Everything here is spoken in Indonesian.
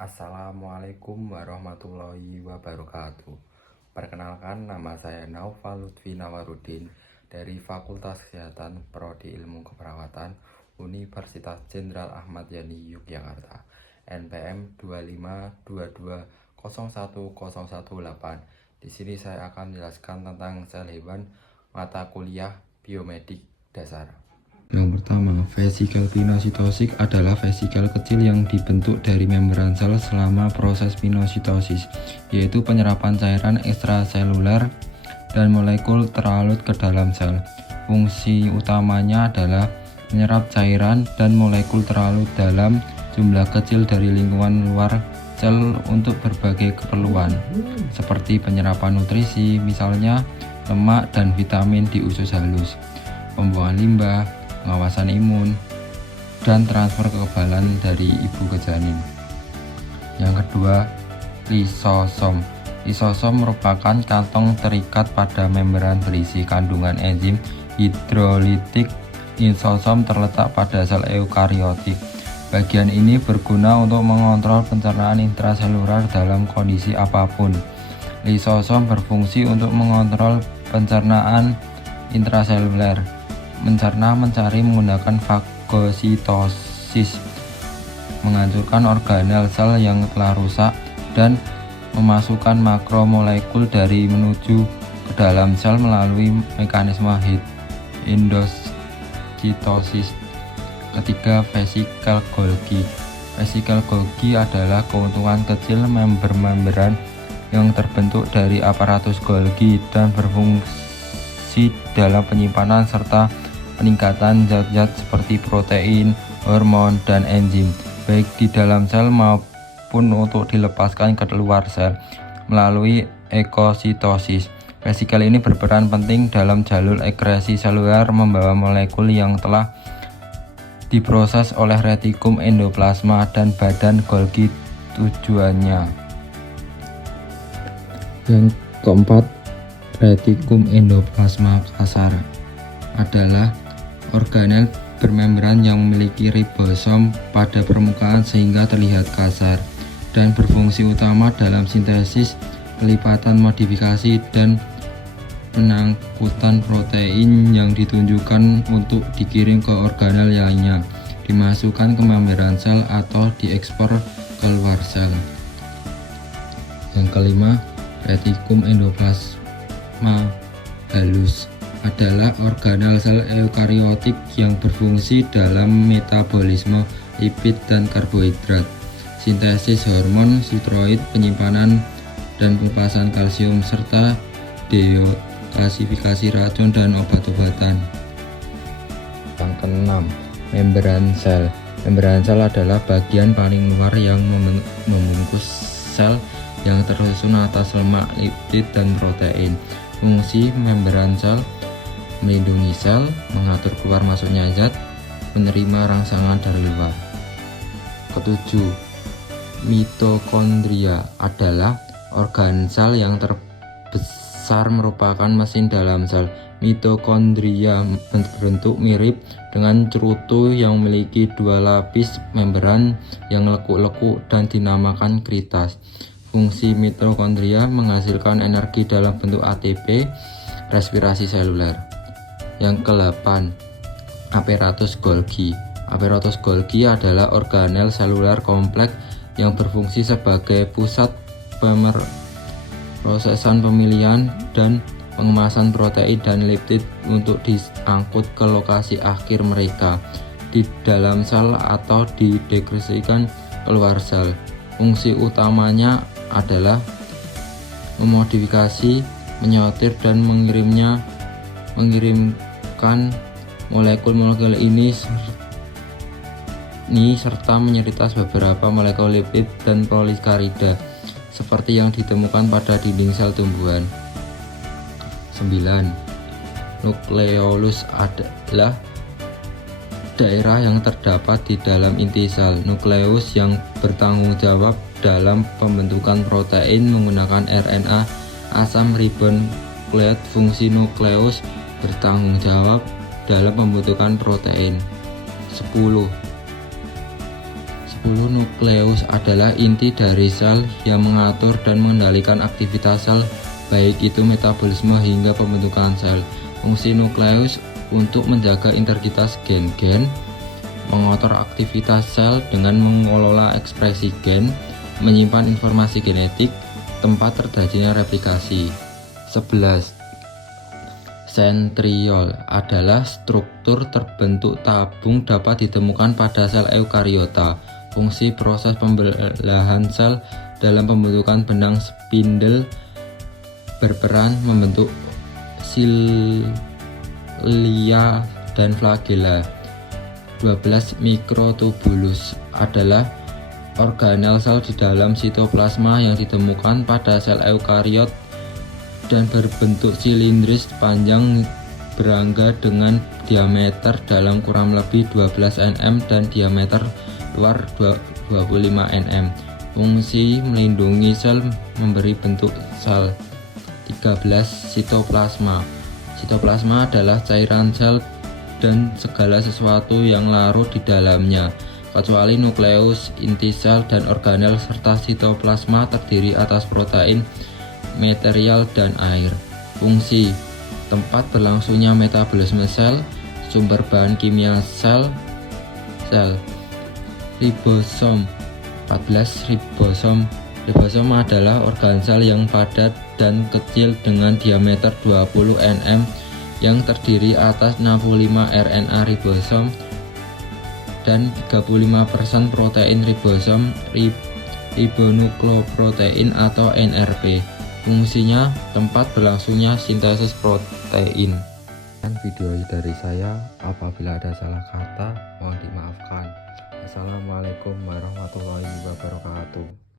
Assalamualaikum warahmatullahi wabarakatuh. Perkenalkan, nama saya Naufal Lutfi Nawarudin dari Fakultas Kesehatan Prodi Ilmu Keperawatan Universitas Jenderal Ahmad Yani Yogyakarta, NPM 252201018. Di sini saya akan menjelaskan tentang sel hewan mata kuliah biomedik dasar. Yang pertama, vesikel pinositosis adalah vesikel kecil yang dibentuk dari membran sel selama proses pinositosis, yaitu penyerapan cairan ekstraseluler dan molekul terlarut ke dalam sel. Fungsi utamanya adalah menyerap cairan dan molekul terlarut dalam jumlah kecil dari lingkungan luar sel untuk berbagai keperluan, seperti penyerapan nutrisi, misalnya lemak dan vitamin di usus halus, pembuangan limbah, pengawasan imun, dan transfer kekebalan dari ibu ke janin. Yang kedua, lisosom. Lisosom merupakan kantong terikat pada membran berisi kandungan enzim hidrolitik. Lisosom terletak pada sel eukariotik. Bagian ini berguna untuk mengontrol pencernaan intraseluler dalam kondisi apapun. Lisosom berfungsi untuk mengontrol pencernaan intraseluler, mencari menggunakan fagositosis, menghancurkan organel sel yang telah rusak, dan memasukkan makromolekul dari menuju ke dalam sel melalui mekanisme endositosis. Ketiga, vesikel Golgi. Vesikel Golgi adalah keuntungan kecil membran yang terbentuk dari aparatus Golgi dan berfungsi dalam penyimpanan serta peningkatan zat-zat seperti protein, hormon, dan enzim, baik di dalam sel maupun untuk dilepaskan ke luar sel melalui ekositosis. Vesikel ini berperan penting dalam jalur ekskresi seluler, membawa molekul yang telah diproses oleh retikum endoplasma dan badan Golgi tujuannya. Yang keempat, retikum endoplasma kasar adalah organel bermembran yang memiliki ribosom pada permukaan sehingga terlihat kasar dan berfungsi utama dalam sintesis, kelipatan, modifikasi, dan penangkutan protein yang ditunjukkan untuk dikirim ke organel lainnya, dimasukkan ke membran sel atau diekspor keluar sel. Yang kelima, retikum endoplasma halus adalah organel sel eukariotik yang berfungsi dalam metabolisme lipid dan karbohidrat, sintesis hormon steroid, penyimpanan dan pelepasan kalsium, serta deklasifikasi racun dan obat-obatan. Yang keenam, membran sel. Membran sel adalah bagian paling luar yang membungkus sel yang tersusun atas lemak, lipid, dan protein. Fungsi membran sel: melindungi sel, mengatur keluar masuknya zat, menerima rangsangan dari luar. Ketujuh, mitokondria adalah organ sel yang terbesar, merupakan mesin dalam sel. Mitokondria berbentuk mirip dengan cerutu yang memiliki dua lapis membran yang lekuk-lekuk dan dinamakan kritas. Fungsi mitokondria menghasilkan energi dalam bentuk ATP, respirasi seluler. Yang ke-8, aparatus Golgi. Aparatus Golgi adalah organel seluler kompleks yang berfungsi sebagai pusat prosesan pemilihan dan pengemasan protein dan lipid untuk diangkut ke lokasi akhir mereka di dalam sel atau didegresikan keluar sel. Fungsi utamanya adalah memodifikasi, menyortir, dan mengirimkan molekul-molekul ini serta menyerintas beberapa molekul lipid dan polisakarida seperti yang ditemukan pada dinding sel tumbuhan. 9. Nukleolus adalah daerah yang terdapat di dalam inti sel. Nukleus yang bertanggung jawab dalam pembentukan protein menggunakan RNA asam ribonukleot. Fungsi nukleus bertanggung jawab dalam pembentukan protein. 10. 10. Nukleus adalah inti dari sel yang mengatur dan mengendalikan aktivitas sel, baik itu metabolisme hingga pembentukan sel. Fungsi nukleus untuk menjaga integritas gen-gen, mengatur aktivitas sel dengan mengelola ekspresi gen, menyimpan informasi genetik, tempat terjadinya replikasi. 11. Sentriol adalah struktur terbentuk tabung dapat ditemukan pada sel eukariota. Fungsi proses pembelahan sel dalam pembentukan benang spindle berperan membentuk silia dan flagella. 12. Mikrotubulus adalah organel sel di dalam sitoplasma yang ditemukan pada sel eukariot dan berbentuk silindris panjang berangga dengan diameter dalam kurang lebih 12 nm dan diameter luar 25 nm. Fungsi melindungi sel, memberi bentuk sel. 13. Sitoplasma. Sitoplasma adalah cairan sel dan segala sesuatu yang larut di dalamnya, kecuali nukleus, inti sel, dan organel, serta sitoplasma terdiri atas protein, material, dan air. Fungsi: tempat berlangsungnya metabolisme sel, sumber bahan kimia sel. Ribosom. 14. Ribosom adalah organ sel yang padat dan kecil dengan diameter 20 nm yang terdiri atas 65 RNA ribosom dan 35% protein ribosom ribonukleoprotein atau NRP. Fungsinya tempat berlangsungnya sintesis protein. Dan video dari saya, apabila ada salah kata mohon dimaafkan. Assalamualaikum warahmatullahi wabarakatuh.